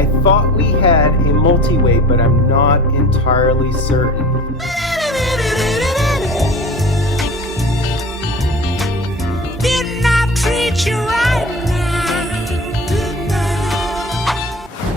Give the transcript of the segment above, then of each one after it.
I thought we had a multi-weight, but I'm not entirely certain. Didn't I treat you right now?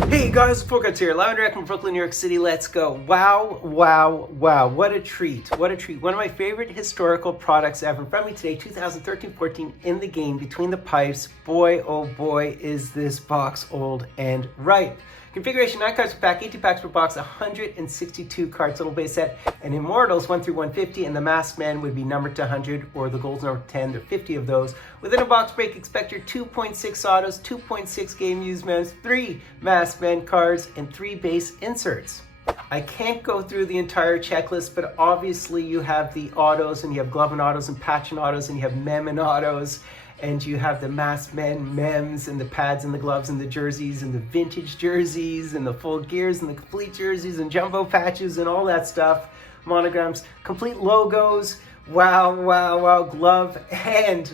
Hey guys, Fultoncards here, live and direct from Brooklyn, New York City. Let's go. Wow, wow, wow. What a treat. What a treat. One of my favorite historical products ever. In front of me today, 2013-14 in the game, Between the Pipes. Boy, oh boy, is this box old and right. Configuration 9 cards per pack, 18 packs per box, 162 cards total base set, and Immortals 1 through 150, and the Masked Men would be numbered to 100 or the Gold's numbered to 10. There are 50 of those. Within a box break, expect your 2.6 autos, 2.6 game used mems, 3 Masked Men cards, and 3 base inserts. I can't go through the entire checklist, but obviously you have the autos, and you have glove and autos, and patch and autos, and you have mem and autos, and you have the Masked Men mems, and the pads, and the gloves, and the jerseys, and the vintage jerseys, and the full gears, and the complete jerseys, and jumbo patches, and all that stuff. Monograms, complete logos. Wow, wow, wow. Glove and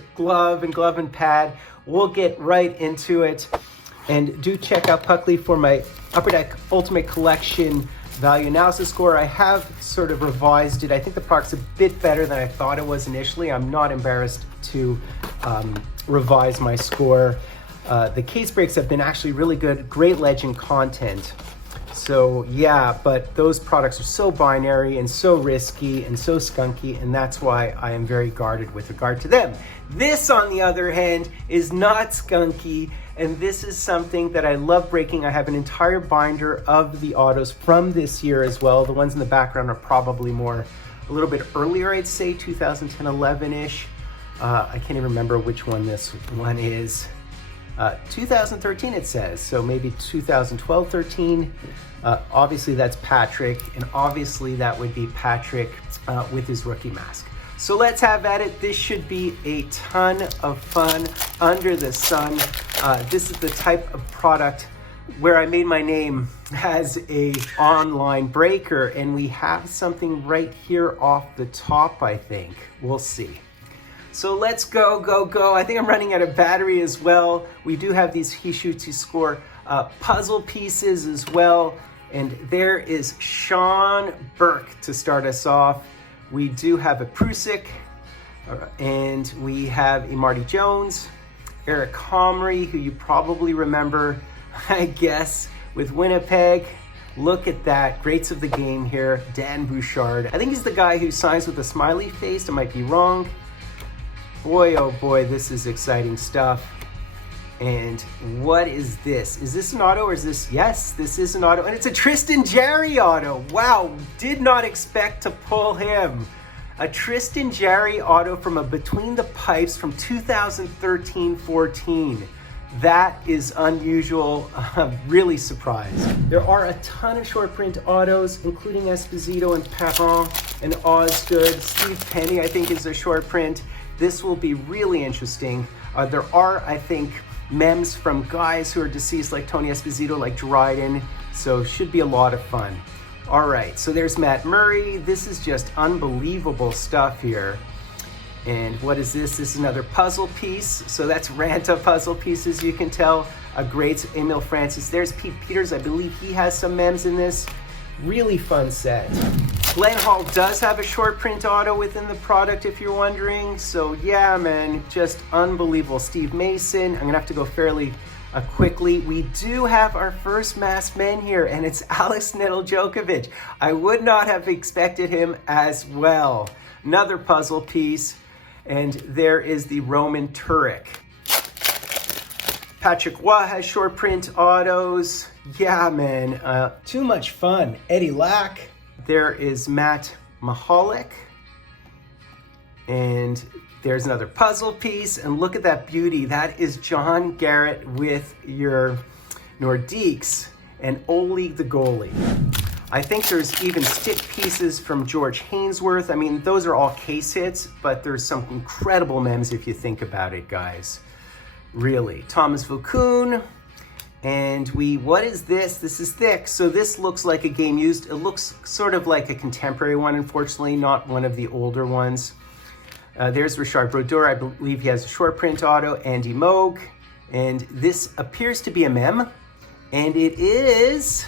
pad. We'll get right into it. And do check out Puckley for my Upper Deck Ultimate Collection value analysis score. I have sort of revised it. I think the product's a bit better than I thought it was initially. I'm not embarrassed to revise my score. The case breaks have been actually really good, great legend content. So yeah, but those products are so binary and so risky and so skunky, and that's why I am very guarded with regard to them. This, on the other hand, is not skunky, and this is something that I love breaking. I have an entire binder of the autos from this year as well. The ones in the background are probably a little bit earlier, I'd say 2010, 11-ish. I can't even remember which one this one is. 2013 it says, so maybe 2012, 13. Obviously that's Patrick, and obviously that would be Patrick with his rookie mask. So let's have at it. This should be a ton of fun under the sun. This is the type of product where I made my name as a online breaker, and we have something right here off the top, I think. We'll see. So let's go, go, go. I think I'm running out of battery as well. We do have these He Shoots, He Score puzzle pieces as well. And there is Sean Burke to start us off. We do have a Prusik, and we have a Marty Jones, Eric Comrie, who you probably remember, I guess, with Winnipeg. Look at that, greats of the game here. Dan Bouchard. I think he's the guy who signs with a smiley face. I might be wrong. Boy, oh boy, this is exciting stuff. And what is this? Is this an auto or is this? Yes, this is an auto. And it's a Tristan Jarry auto. Wow, did not expect to pull him. A Tristan Jarry auto from a Between the Pipes from 2013-14. That is unusual. I'm really surprised. There are a ton of short print autos, including Esposito and Perron and Osgood. Steve Penny, I think, is a short print. This will be really interesting. There are, I think, mems from guys who are deceased like Tony Esposito, like Dryden, so should be a lot of fun. All right, so there's Matt Murray. This is just unbelievable stuff here. And what is this? This is another puzzle piece. So that's Ranta puzzle pieces, you can tell. A great Emil Francis. There's Pete Peters. I believe he has some mems in this. Really fun set. Glenn Hall does have a short print auto within the product, if you're wondering. So yeah, man, just unbelievable. Steve Mason. I'm gonna have to go fairly quickly. We do have our first Masked Men here, and it's Alex Nedeljkovic. I would not have expected him as well. Another puzzle piece, and there is the Roman Turek. Patrick Waugh has short print autos. Yeah, man, too much fun. Eddie Lack. There is Matt Mahalik. And there's another puzzle piece. And look at that beauty. That is John Garrett with your Nordiques and Oleg the goalie. I think there's even stick pieces from George Hainsworth. I mean, those are all case hits, but there's some incredible mems if you think about it, guys. Really. Thomas Vokoun. And what is this? This is thick. So this looks like a game used. It looks sort of like a contemporary one, unfortunately, not one of the older ones. There's Richard Brodeur. I believe he has a short print auto. Andy Moog. And this appears to be a mem. And it is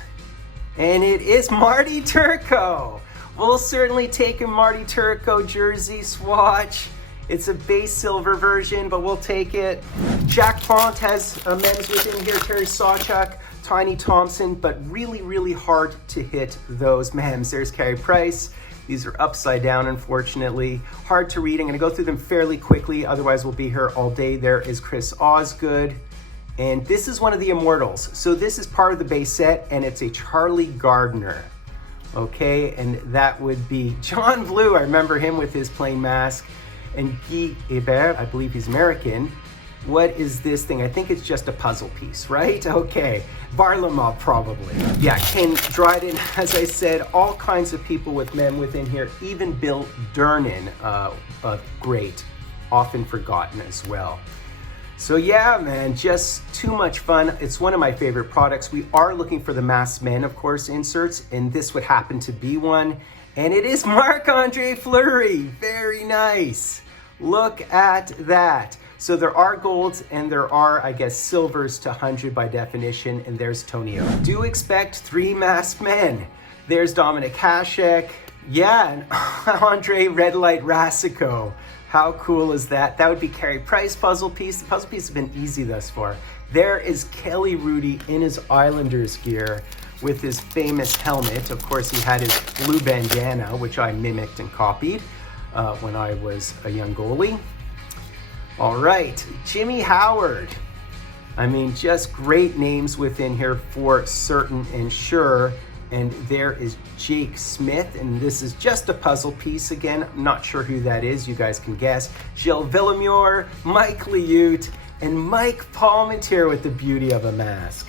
Marty Turco. We'll certainly take a Marty Turco jersey swatch. It's a base silver version, but we'll take it. Jack Font has a men's within here, Terry Sawchuk, Tiny Thompson, but really, really hard to hit those mems. There's Carey Price. These are upside down, unfortunately. Hard to read. I'm gonna go through them fairly quickly, otherwise we'll be here all day. There is Chris Osgood. And this is one of the Immortals. So this is part of the base set, and it's a Charlie Gardner. Okay, and that would be John Blue. I remember him with his plain mask. And Guy Hebert, I believe he's American. What is this thing? I think it's just a puzzle piece, right? Okay, Varlamov probably. Yeah, Ken Dryden, as I said, all kinds of people with men within here. Even Bill Durnan, great, often forgotten as well. So yeah, man, just too much fun. It's one of my favorite products. We are looking for the masked men, of course, inserts, and this would happen to be one. And it is Marc-Andre Fleury. Very nice. Look at that. So there are golds and there are, I guess, silvers to 100 by definition. And there's Tonio. Do expect 3 masked men. There's Dominic Hasek. Yeah, and Andre Red Light Rasico. How cool is that? That would be Carey Price puzzle piece. The puzzle piece has been easy thus far. There is Kelly Rudy in his Islanders gear with his famous helmet. Of course, he had his blue bandana, which I mimicked and copied when I was a young goalie. All right, Jimmy Howard. I mean, just great names within here for certain and sure. And there is Jake Smith, and this is just a puzzle piece again. I'm not sure who that is, you guys can guess. Gilles Villemure, Mike Liute, and Mike Palmentier with the beauty of a mask.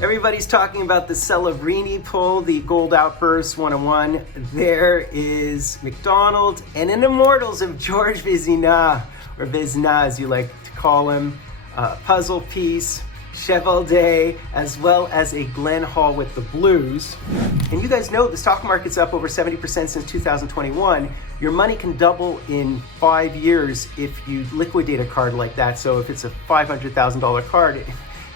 Everybody's talking about the Celebrini pull, the Gold Outburst 101. There is McDonald and an Immortals of George Vizina, or Vizina as you like to call him. Puzzle piece, Chevalier, as well as a Glenn Hall with the Blues. And you guys know the stock market's up over 70% since 2021. Your money can double in 5 years if you liquidate a card like that. So if it's a $500,000 card,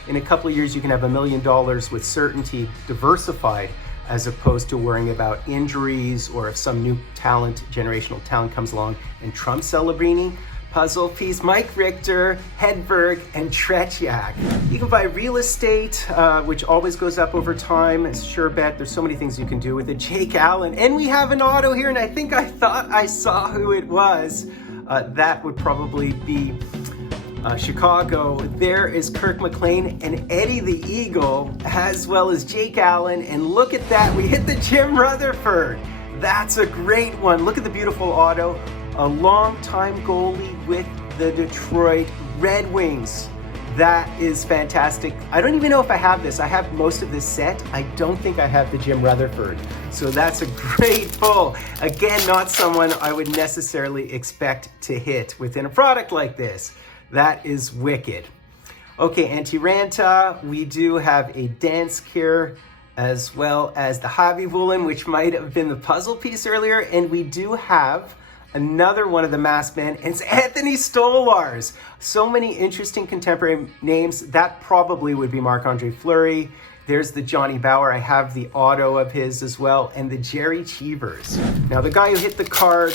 in a couple of years, you can have $1 million with certainty diversified, as opposed to worrying about injuries or if some new talent, generational talent comes along and trumps Celebrini. Puzzle piece, Mike Richter, Hedberg, and Tretiak. You can buy real estate, which always goes up over time. It's sure bet. There's so many things you can do with it. Jake Allen, and we have an auto here, and I think I thought I saw who it was. That would probably be Chicago. There is Kirk McLean and Eddie the Eagle, as well as Jake Allen. And look at that, we hit the Jim Rutherford. That's a great one. Look at the beautiful auto. A long-time goalie with the Detroit Red Wings. That is fantastic. I don't even know if I have this. I have most of this set. I don't think I have the Jim Rutherford. So that's a great pull. Again, not someone I would necessarily expect to hit within a product like this. That is wicked. Okay, Antiranta, we do have a Dansk here, as well as the Javi Woolen, which might have been the puzzle piece earlier. And we do have another one of the masked men, and it's Anthony Stolars. So many interesting contemporary names. That probably would be Marc-Andre Fleury. There's the Johnny Bauer. I have the auto of his as well, and the Jerry Cheevers. Now, the guy who hit the card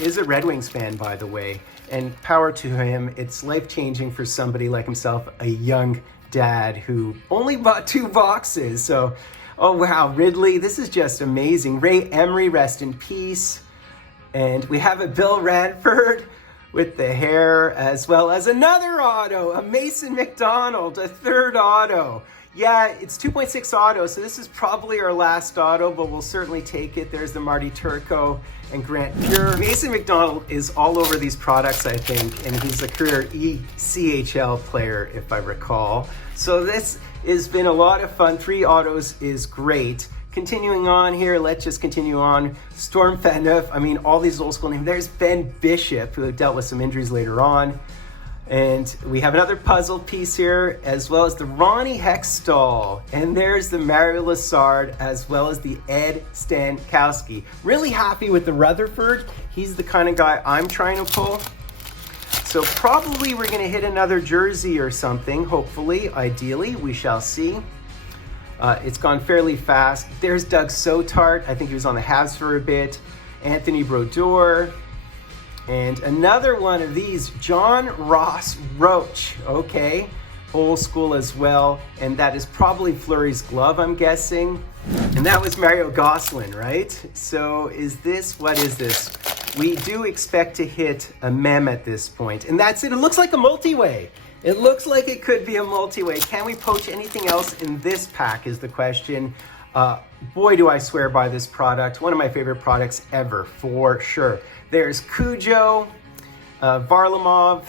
is a Red Wings fan, by the way, and power to him. It's life-changing for somebody like himself, a young dad who only bought 2 boxes. So, oh wow, Ridley, this is just amazing. Ray Emery, rest in peace. And we have a Bill Ranford with the hair, as well as another auto, a Mason McDonald, a 3rd auto. Yeah, it's 2.6 auto, so this is probably our last auto, but we'll certainly take it. There's the Marty Turco and Grant Pure. Mason McDonald is all over these products, I think, and he's a career ECHL player, if I recall. So this has been a lot of fun. 3 autos is great. Continuing on here, let's just continue on. Storm Faneuf, I mean, all these old school names. There's Ben Bishop, who dealt with some injuries later on. And we have another puzzle piece here, as well as the Ronnie Hextall. And there's the Mario Lassard, as well as the Ed Stankowski. Really happy with the Rutherford. He's the kind of guy I'm trying to pull. So probably we're going to hit another jersey or something, hopefully, ideally. We shall see. It's gone fairly fast. There's Doug Sotart. I think he was on the Habs for a bit. Anthony Brodeur. And another one of these, John Ross Roach. Okay, old school as well. And that is probably Fleury's glove, I'm guessing. And that was Mario Gosselin, right? So what is this? We do expect to hit a mem at this point. And that's it. It looks like a multi-way. It looks like it could be a multi-way. Can we poach anything else in this pack is the question. Boy, do I swear by this product. One of my favorite products ever, for sure. There's Cujo, Varlamov,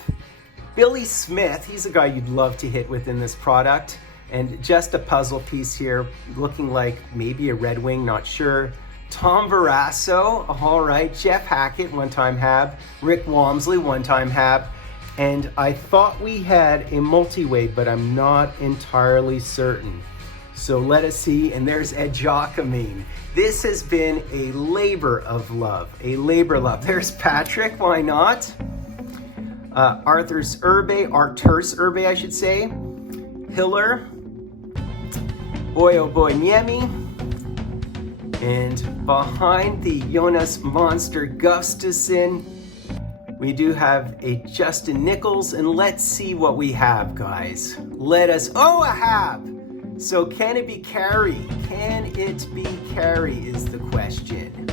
Billy Smith. He's a guy you'd love to hit within this product. And just a puzzle piece here, looking like maybe a Red Wing, not sure. Tom Barrasso, all right. Jeff Hackett, one-time Hab. Rick Walmsley, one-time Hab. And I thought we had a multi-way, but I'm not entirely certain. So let us see, and there's Ed Jacquemin. This has been a labor of love, There's Patrick, why not? Arthurs Urbe, I should say. Hiller. Boy, oh boy, Niemi. And behind the Jonas Monster Gustafsson, we do have a Justin Nichols, and let's see what we have, guys. A Hab! So can it be Carey? Can it be Carey is the question.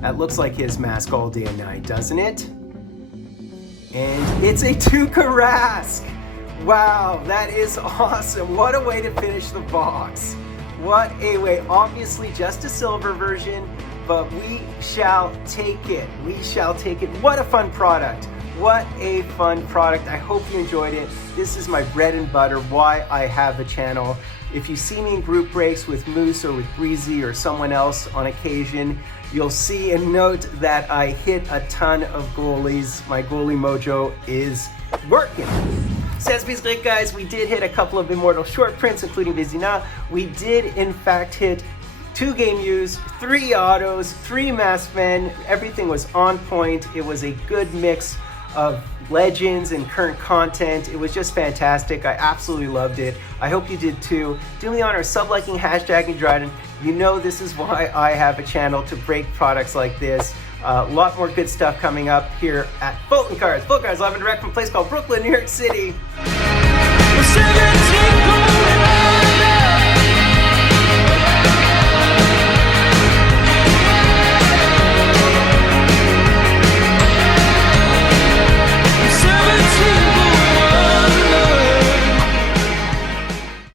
That looks like his mask all day and night, doesn't it? And it's a Tuukka Rask. Wow, that is awesome. What a way to finish the box. What a way. Obviously just a silver version, but we shall take it. What a fun product. What a fun product. I hope you enjoyed it. This is my bread and butter, why I have a channel. If you see me in group breaks with Moose or with Breezy or someone else on occasion, you'll see and note that I hit a ton of goalies. My goalie mojo is working. Says Rick, guys, we did hit a couple of Immortal short prints, including Vizina. We did, in fact, hit 2 game use, 3 autos, 3 masked men. Everything was on point. It was a good mix of legends and current content. It was just fantastic. I absolutely loved it. I hope you did too. Do me the honor of sub-liking, hashtagging Dryden. You know this is why I have a channel, to break products like this. A lot more good stuff coming up here at Fultoncards. Fultoncards live and direct from a place called Brooklyn, New York City.